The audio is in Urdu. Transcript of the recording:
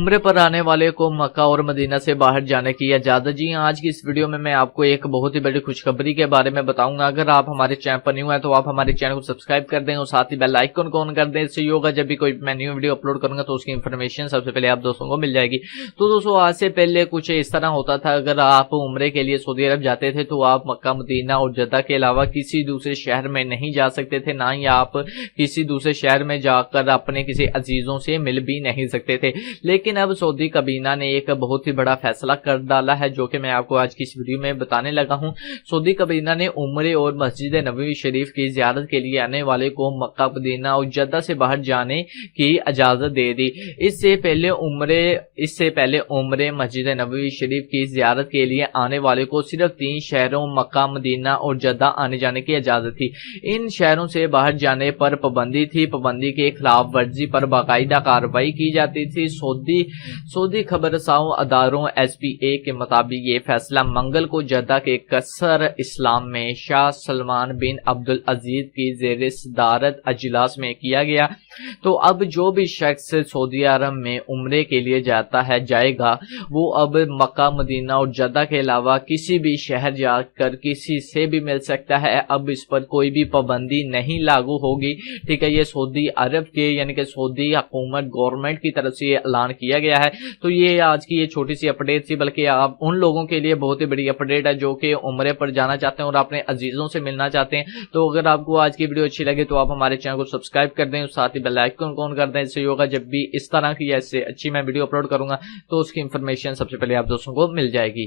عمرے پر آنے والے کو مکہ اور مدینہ سے باہر جانے کی اجازت۔ جی آج کی اس ویڈیو میں میں آپ کو ایک بہت ہی بڑی خوشخبری کے بارے میں بتاؤں گا۔ اگر آپ ہمارے چینل پر نیو ہیں تو آپ ہمارے چینل کو سبسکرائب کر دیں اور ساتھ ہی بیل آئیکن کو آن کر دیں، اس سے یہ ہوگا جب بھی کوئی میں نیو ویڈیو اپلوڈ کروں گا تو اس کی انفارمیشن سب سے پہلے آپ دوستوں کو مل جائے گی۔ تو دوستوں آج سے پہلے کچھ اس طرح ہوتا تھا، اگر آپ عمرے کے لیے سعودی عرب جاتے تھے تو آپ مکہ مدینہ اور جدہ کے علاوہ کسی دوسرے شہر میں نہیں جا سکتے تھے، نہ ہی آپ کسی دوسرے شہر میں جا کر اپنے کسی عزیزوں سے مل بھی نہیں سکتے تھے۔ لیکن اب سعودی کابینہ نے ایک بہت ہی بڑا فیصلہ کر ڈالا ہے جو کہ میں آپ کو آج کی اس ویڈیو میں بتانے لگا ہوں۔ سعودی کابینہ نے عمرے اور مسجد نبوی شریف کی زیارت کے لیے آنے والے کو مکہ مدینہ اور جدہ سے باہر جانے کی اجازت دے دی۔ اس سے پہلے عمرے مسجد نبوی شریف کی زیارت کے لیے آنے والے کو صرف 3 شہروں مکہ مدینہ اور جدہ آنے جانے کی اجازت تھی۔ ان شہروں سے باہر جانے پر پابندی تھی، پابندی کے خلاف ورزی پر باقاعدہ کارروائی کی جاتی تھی۔ سعودی خبر رساں اداروں ایس پی اے کے مطابق یہ فیصلہ منگل کو جدہ کے قصر اسلام میں شاہ سلمان بن عبدالعزیز کی زیر صدارت اجلاس میں کیا گیا۔ تو اب جو بھی شخص سعودی عرب میں عمرے کے لیے جائے گا وہ اب مکہ مدینہ اور جدہ کے علاوہ کسی بھی شہر جا کر کسی سے بھی مل سکتا ہے۔ اب اس پر کوئی بھی پابندی نہیں لاگو ہوگی، ٹھیک ہے۔ یہ سعودی عرب کے یعنی کہ سعودی حکومت گورنمنٹ کی طرف سے یہ اعلان کیا گیا ہے۔ تو یہ آج کی یہ چھوٹی سی اپڈیٹ تھی، بلکہ آپ ان لوگوں کے لیے بہت ہی بڑی اپڈیٹ ہے جو کہ عمرے پر جانا چاہتے ہیں اور اپنے عزیزوں سے ملنا چاہتے ہیں۔ تو اگر آپ کو آج کی ویڈیو اچھی لگے تو آپ ہمارے چینل کو سبسکرائب کر دیں اور ساتھ ہی بیل آئیکن کو آن کر دیں، اس سے ہوگا جب بھی اس طرح کی ایسے اچھی میں ویڈیو اپلوڈ کروں گا تو اس کی انفارمیشن سب سے پہلے آپ دوستوں کو مل جائے گی۔